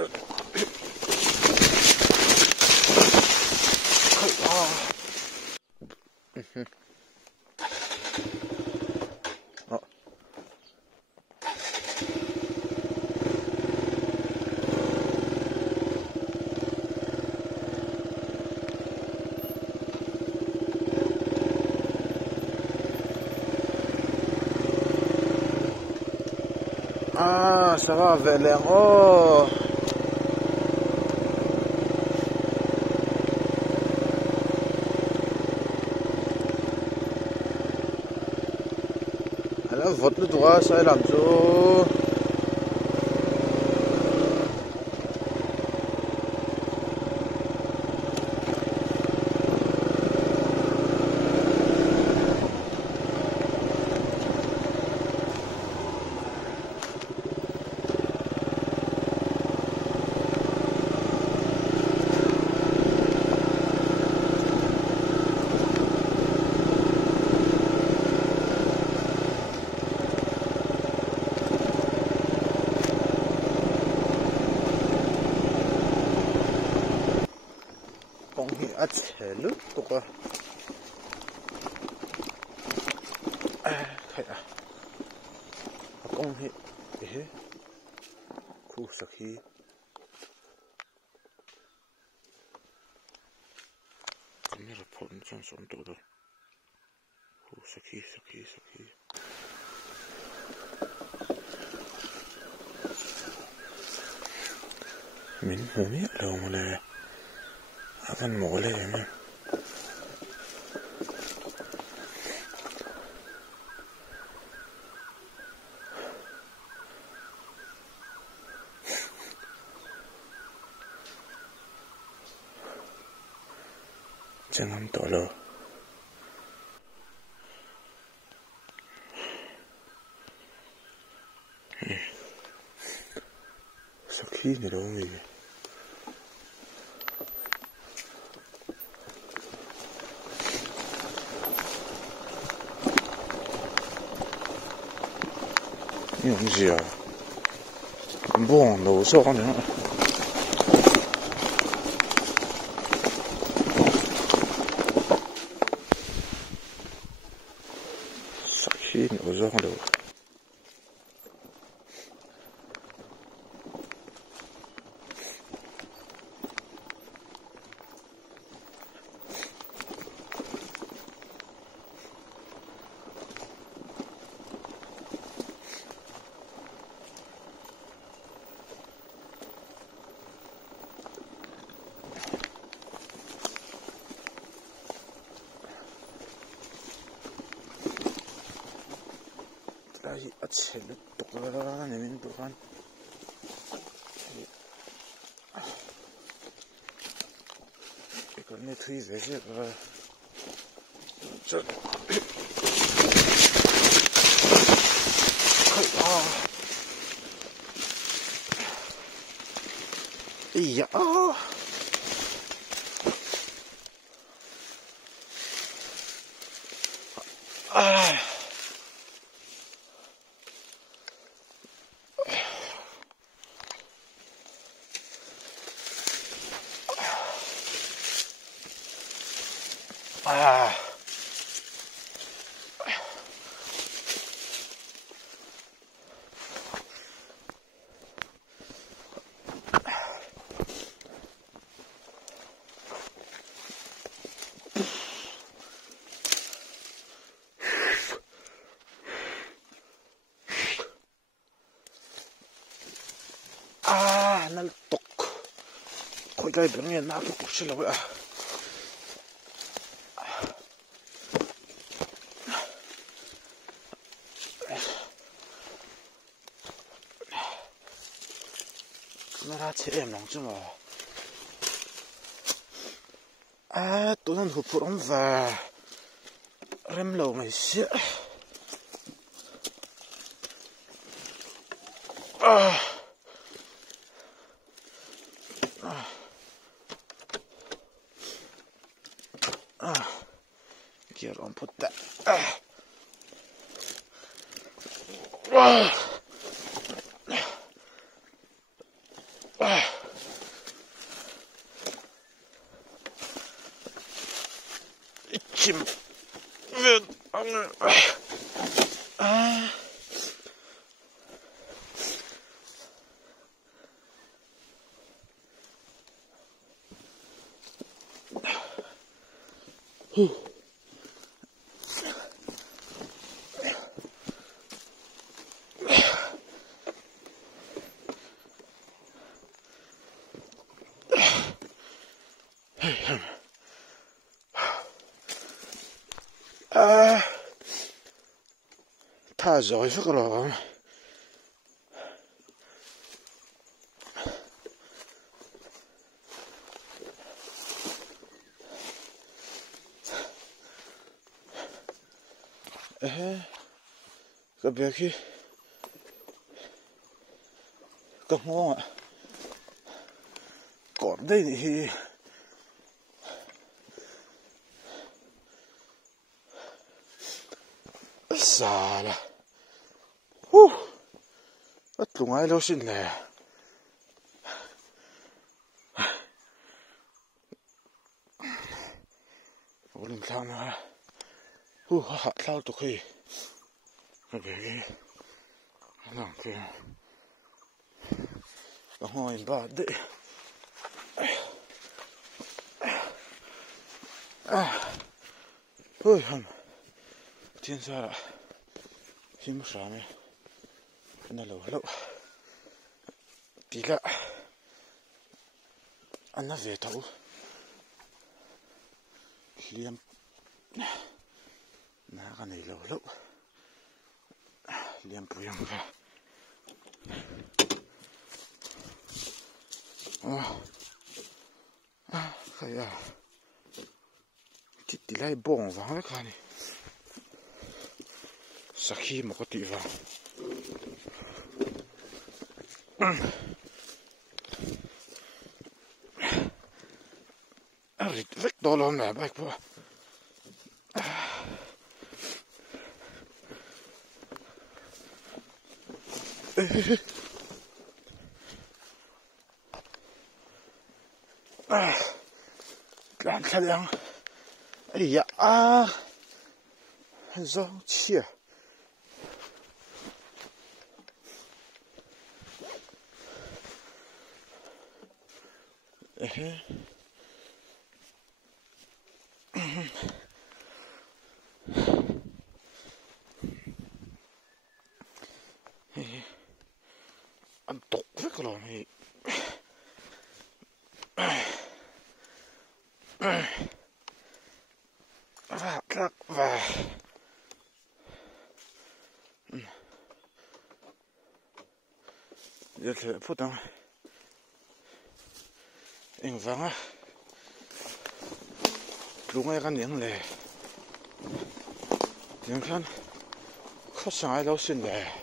这，哦。Ah, ça va vers l'air. Oh! Alors, votre le droit, ça est là, 공이 아체르 또가 가야 공이 에 쿠사키 카메라 폰 좀 또도 쿠사키 사키 من هوني لو ملا هذا المغلي من jangan tolo sakhi ni romi用gì à buồn đồ số nữa khi nổ gió đồ Ay, achelet toka nemin tuhan. 이거는 되게 제가 저 이야 날똑 거기가 병에 나도 꽂히려고요. 그날 제일 먹지 뭐. 또는 후프롬 와 렘로우면 씨. Here on put that. Kim ved angel. Ta rồi phức rồi. Cái việc khi cầm ngon ạ. Còn đây thì xa là ít lùng ai lâu xin nè. Ủa linh sao mà hạ sao tụi khi cái việc làm kia ngồi ba đấy ôi hầm thiên sa là hiếm sao mày nó lâu lâu tí lạ anh nó về thấu liêm nó cái này lâu lâu liêm bùi ra cái cái tỷ lệ bông vàng cái này sắc khi mà có tỷ vàng rất to lắm nè bác bố làm sao đang ấy ya do chia ăn tốc rất là này và giờ thì phút đâu anh vắng á lúc này cái niềng lệ tiếng khan khó sai đâu xin lệ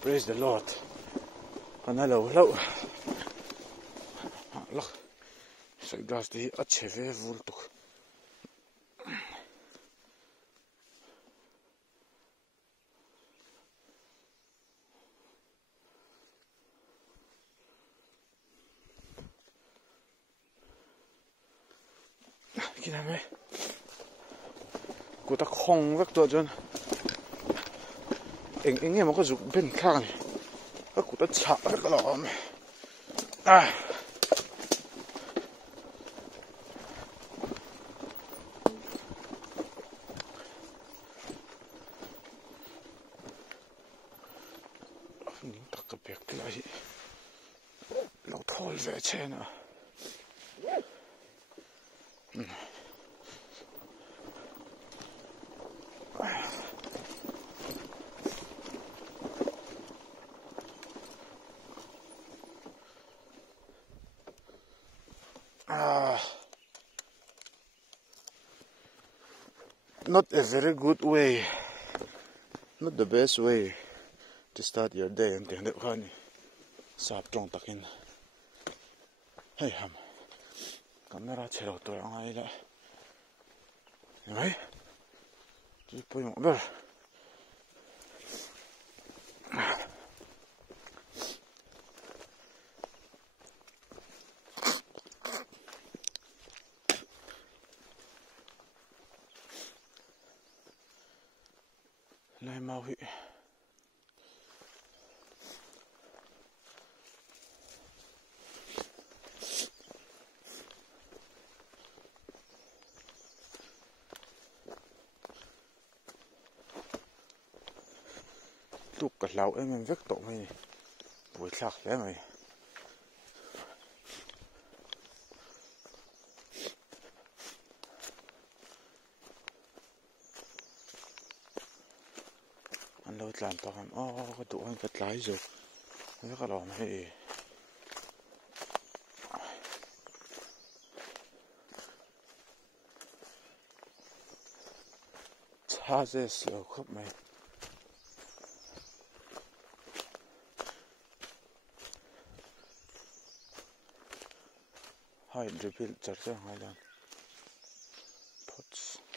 praise the Lord anh lâu lâu lắc sợi gas đi ở chế về vui tục cái này cô ta không vắtตัวจนเอ็งเนี่ยมันก็จุกเป็นข้างก็กูต้องฉะแล้วก็หลอมนี่ตักกระเบียกที่ไรเราทอดแหวะเช่นอ่ะnot a very good way, not the best way to start your day. And then that one, sap trong takin. Hey ham, camera chelo to ang ay la. Right? Di po yung mai mau hi tục cả lão em vết tổ mày buổi sạc thế mày anh lâu làm tao em cái tụi anh vết lái rồi nó cái đó mày cha dễ sợ khóc mày hai rebuild chặt ra hai lần pots